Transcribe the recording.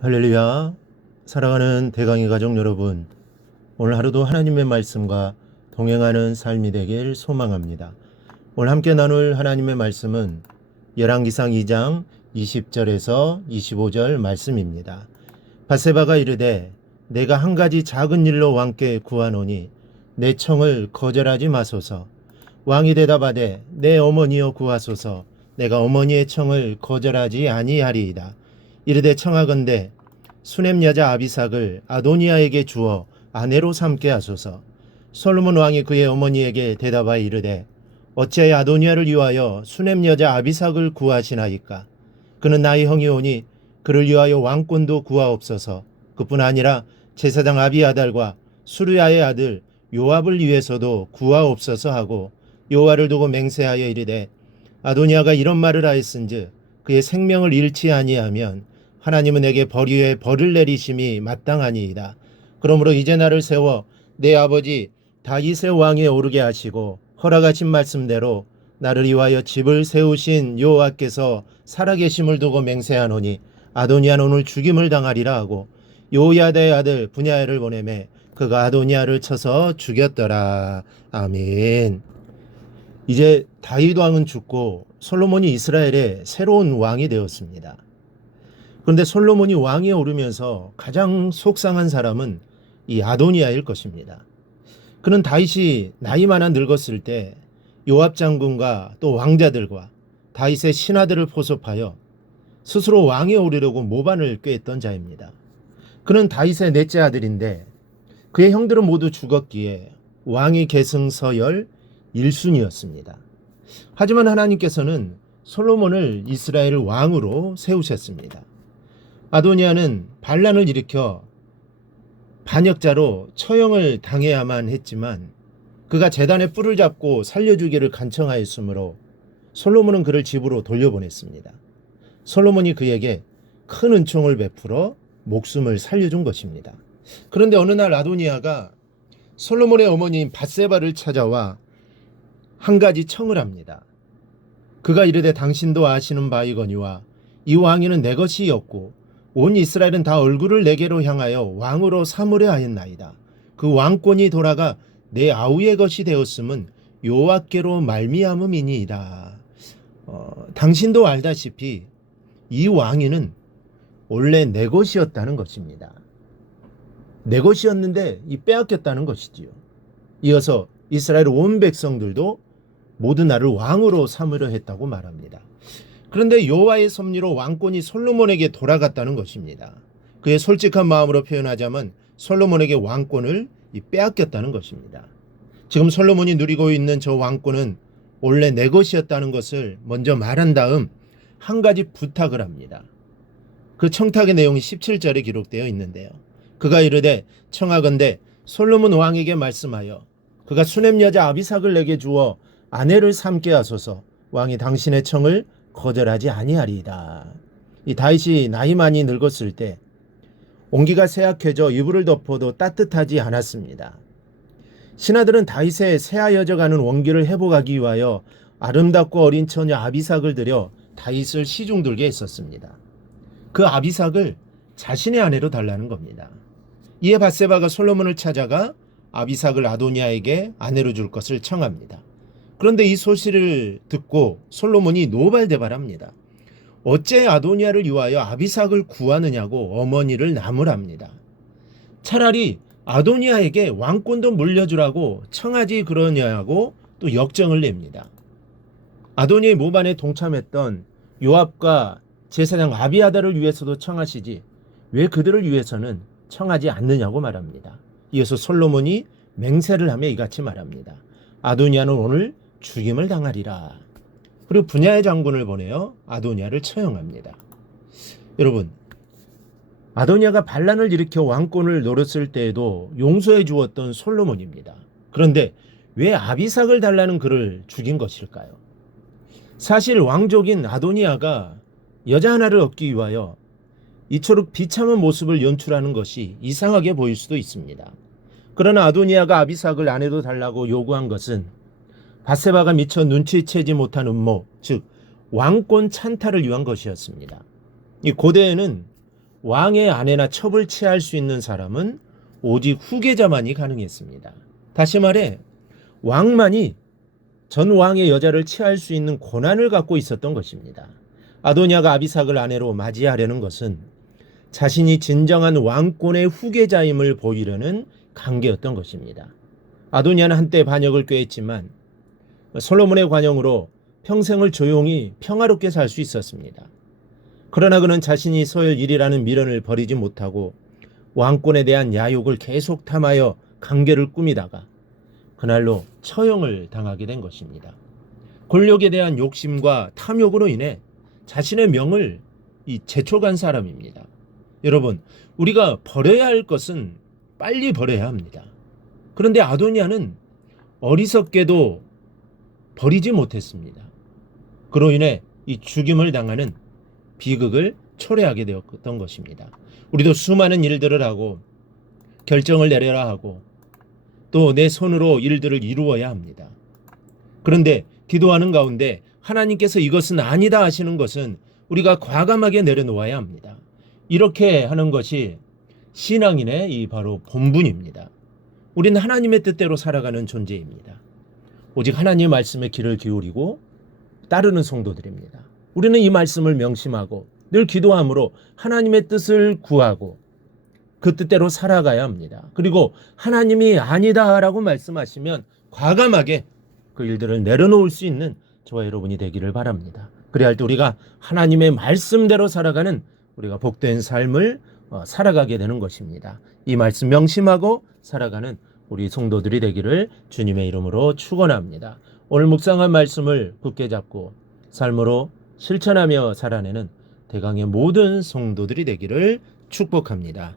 할렐루야. 사랑하는 대강의 가족 여러분, 오늘 하루도 하나님의 말씀과 동행하는 삶이 되길 소망합니다. 오늘 함께 나눌 하나님의 말씀은 열왕기상 2장 20절에서 25절 말씀입니다. 밧세바가 이르되 내가 한 가지 작은 일로 왕께 구하노니 내 청을 거절하지 마소서. 왕이 대답하되 내 어머니여 구하소서. 내가 어머니의 청을 거절하지 아니하리이다. 이르되 청하건대 수넴 여자 아비삭을 아도니아에게 주어 아내로 삼게 하소서. 솔로몬 왕이 그의 어머니에게 대답하여 이르되 어찌하여 아도니아를 위하여 수넴 여자 아비삭을 구하시나이까. 그는 나의 형이오니 그를 위하여 왕권도 구하옵소서. 그뿐 아니라 제사장 아비아달과 수르야의 아들 요압을 위해서도 구하옵소서 하고 여호와를 두고 맹세하여 이르되 아도니아가 이런 말을 하였은즉 그의 생명을 잃지 아니하면 하나님은 내게 벌 위에 벌을 내리심이 마땅하니이다. 그러므로 이제 나를 세워 내 아버지 다윗의 왕에 오르게 하시고 허락하신 말씀대로 나를 위하여 집을 세우신 여호와께서 살아계심을 두고 맹세하노니 아도니아는 오늘 죽임을 당하리라 하고 요야다의 아들 분야를 보내매 그가 아도니아를 쳐서 죽였더라. 아멘. 이제 다윗 왕은 죽고 솔로몬이 이스라엘의 새로운 왕이 되었습니다. 그런데 솔로몬이 왕위에 오르면서 가장 속상한 사람은 이 아도니아일 것입니다. 그는 다윗이 나이 많아 늙었을 때 요압 장군과 또 왕자들과 다윗의 신하들을 포섭하여 스스로 왕위에 오르려고 모반을 꾀했던 자입니다. 그는 다윗의 넷째 아들인데 그의 형들은 모두 죽었기에 왕위 계승 서열 1순위였습니다. 하지만 하나님께서는 솔로몬을 이스라엘 왕으로 세우셨습니다. 아도니아는 반란을 일으켜 반역자로 처형을 당해야만 했지만 그가 제단의 뿔을 잡고 살려주기를 간청하였으므로 솔로몬은 그를 집으로 돌려보냈습니다. 솔로몬이 그에게 큰 은총을 베풀어 목숨을 살려준 것입니다. 그런데 어느 날 아도니아가 솔로몬의 어머니인 밧세바를 찾아와 한 가지 청을 합니다. 그가 이르되 당신도 아시는 바이거니와 이 왕위는 내 것이었고 온 이스라엘은 다 얼굴을 내게로 향하여 왕으로 삼으려 하였나이다. 그 왕권이 돌아가 내 아우의 것이 되었음은 여호와께로 말미암음이니이다. 당신도 알다시피 이 왕위는 원래 내 것이었다는 것입니다. 내 것이었는데 이 빼앗겼다는 것이지요. 이어서 이스라엘 온 백성들도 모두 나를 왕으로 삼으려 했다고 말합니다. 그런데 여호와의 섭리로 왕권이 솔로몬에게 돌아갔다는 것입니다. 그의 솔직한 마음으로 표현하자면 솔로몬에게 왕권을 빼앗겼다는 것입니다. 지금 솔로몬이 누리고 있는 저 왕권은 원래 내 것이었다는 것을 먼저 말한 다음 한 가지 부탁을 합니다. 그 청탁의 내용이 17절에 기록되어 있는데요. 그가 이르되 청하건대 솔로몬 왕에게 말씀하여 그가 수넴 여자 아비삭을 내게 주어 아내를 삼게 하소서. 왕이 당신의 청을 거절하지 아니하리이다. 이 다윗이 나이 많이 늙었을 때 온기가 쇠약해져 이불을 덮어도 따뜻하지 않았습니다. 신하들은 다윗의 새하여져가는 원기를 회복하기 위하여 아름답고 어린 처녀 아비삭을 들여 다윗을 시중들게 했었습니다. 그 아비삭을 자신의 아내로 달라는 겁니다. 이에 밧세바가 솔로몬을 찾아가 아비삭을 아도니아에게 아내로 줄 것을 청합니다. 그런데 이 소식을 듣고 솔로몬이 노발대발합니다. 어째 아도니아를 위하여 아비삭을 구하느냐고 어머니를 나무랍니다. 차라리 아도니아에게 왕권도 물려주라고 청하지 그러냐고 또 역정을 냅니다. 아도니아의 모반에 동참했던 요압과 제사장 아비아달을 위해서도 청하시지 왜 그들을 위해서는 청하지 않느냐고 말합니다. 이어서 솔로몬이 맹세를 하며 이같이 말합니다. 아도니아는 오늘 죽임을 당하리라. 그리고 분야의 장군을 보내어 아도니아를 처형합니다. 여러분, 아도니아가 반란을 일으켜 왕권을 노렸을 때에도 용서해 주었던 솔로몬입니다. 그런데 왜 아비삭을 달라는 그를 죽인 것일까요? 사실 왕족인 아도니아가 여자 하나를 얻기 위하여 이토록 비참한 모습을 연출하는 것이 이상하게 보일 수도 있습니다. 그러나 아도니아가 아비삭을 아내로 달라고 요구한 것은 밧세바가 미처 눈치채지 못한 음모, 즉 왕권 찬탈을 위한 것이었습니다. 이 고대에는 왕의 아내나 첩을 취할 수 있는 사람은 오직 후계자만이 가능했습니다. 다시 말해 왕만이 전 왕의 여자를 취할 수 있는 권한을 갖고 있었던 것입니다. 아도니아가 아비삭을 아내로 맞이하려는 것은 자신이 진정한 왕권의 후계자임을 보이려는 관계였던 것입니다. 아도니아는 한때 반역을 꾀했지만 솔로몬의 관용으로 평생을 조용히 평화롭게 살 수 있었습니다. 그러나 그는 자신이 서열 1위라는 미련을 버리지 못하고 왕권에 대한 야욕을 계속 탐하여 관계를 꾸미다가 그날로 처형을 당하게 된 것입니다. 권력에 대한 욕심과 탐욕으로 인해 자신의 명을 제쳐간 사람입니다. 여러분, 우리가 버려야 할 것은 빨리 버려야 합니다. 그런데 아도니아는 어리석게도 버리지 못했습니다. 그로 인해 이 죽임을 당하는 비극을 초래하게 되었던 것입니다. 우리도 수많은 일들을 하고 결정을 내려야 하고 또 내 손으로 일들을 이루어야 합니다. 그런데 기도하는 가운데 하나님께서 이것은 아니다 하시는 것은 우리가 과감하게 내려놓아야 합니다. 이렇게 하는 것이 신앙인의 이 바로 본분입니다. 우리는 하나님의 뜻대로 살아가는 존재입니다. 오직 하나님의 말씀에 귀를 기울이고 따르는 성도들입니다. 우리는 이 말씀을 명심하고 늘 기도함으로 하나님의 뜻을 구하고 그 뜻대로 살아가야 합니다. 그리고 하나님이 아니다라고 말씀하시면 과감하게 그 일들을 내려놓을 수 있는 저와 여러분이 되기를 바랍니다. 그래야 할 때 우리가 하나님의 말씀대로 살아가는 우리가 복된 삶을 살아가게 되는 것입니다. 이 말씀 명심하고 살아가는 우리 성도들이 되기를 주님의 이름으로 축원합니다. 오늘 묵상한 말씀을 굳게 잡고 삶으로 실천하며 살아내는 대강의 모든 성도들이 되기를 축복합니다.